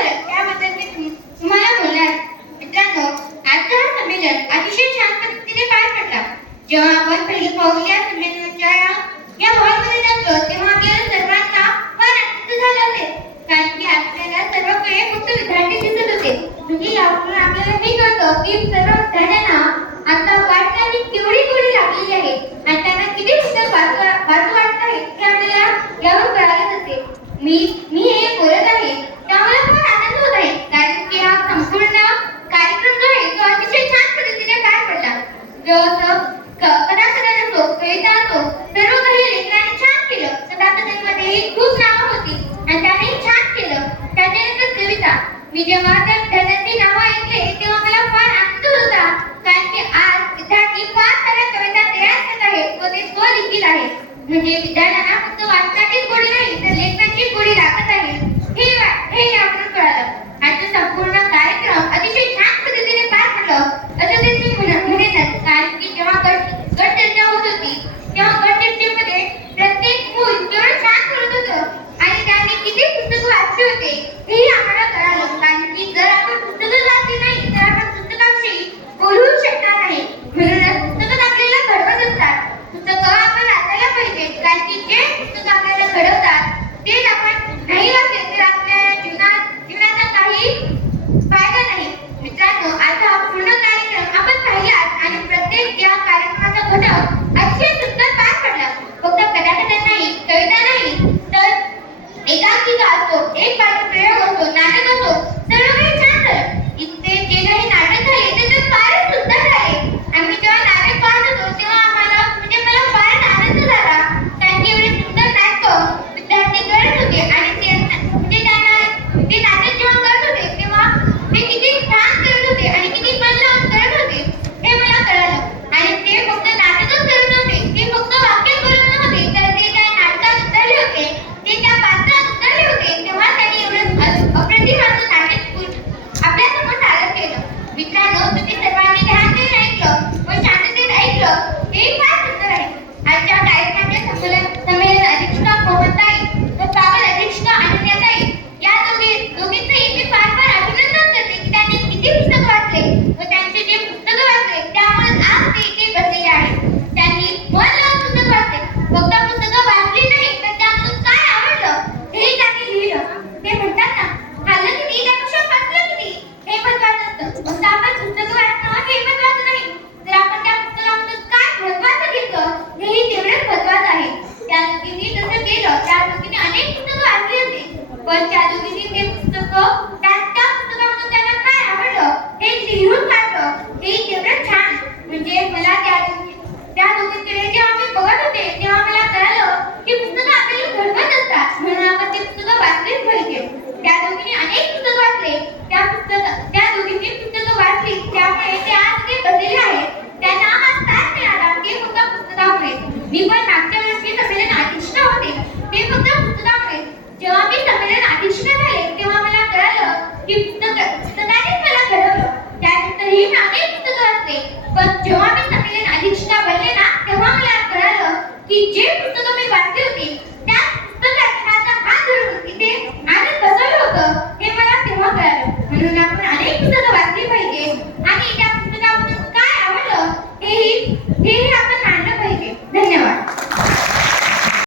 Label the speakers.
Speaker 1: त्याबद्दल तुम्हाला बोलणार. मित्रांनो आजचा संमेलन अतिशय छान पद्धतीने पार पडला. जेव्हा आपण पहिले पाहुल्या संमेलनाच्या या जोसेफ कलासराला कविता तो सर्व छान केलं सदापतींमध्येही खूप नावं होती आणि त्याने छान केलं त्याच्यानंतर कविता मी जेव्हा त्या विद्यार्थ्यांची नावं ऐकले तेव्हा मला फार आनंद होता कारण की आज विद्यार्थी फार साऱ्या कविता तयार करत आहेत व ते स्वलिखित आहेत म्हणजे विद्यार्थ्यांना Amém. Venha एक मात्र प्रयोग असतो नाटक असतो पण त्या दोघींनी ते पुस्तक त्या त्या त्यांना काय आवडलं हे लिहून काढलं हे केवढं छान. म्हणजे मला त्या त्या दोघींकडे जेव्हा मी बघत होते तेव्हा मला कळलं की पुस्तकं आपल्याला घडवत असतात. म्हणून आपण ते पुस्तक वाचलेच पाहिजे. त्या दोघींनी अनेक पुस्तक वाचले. त्या पुस्तकात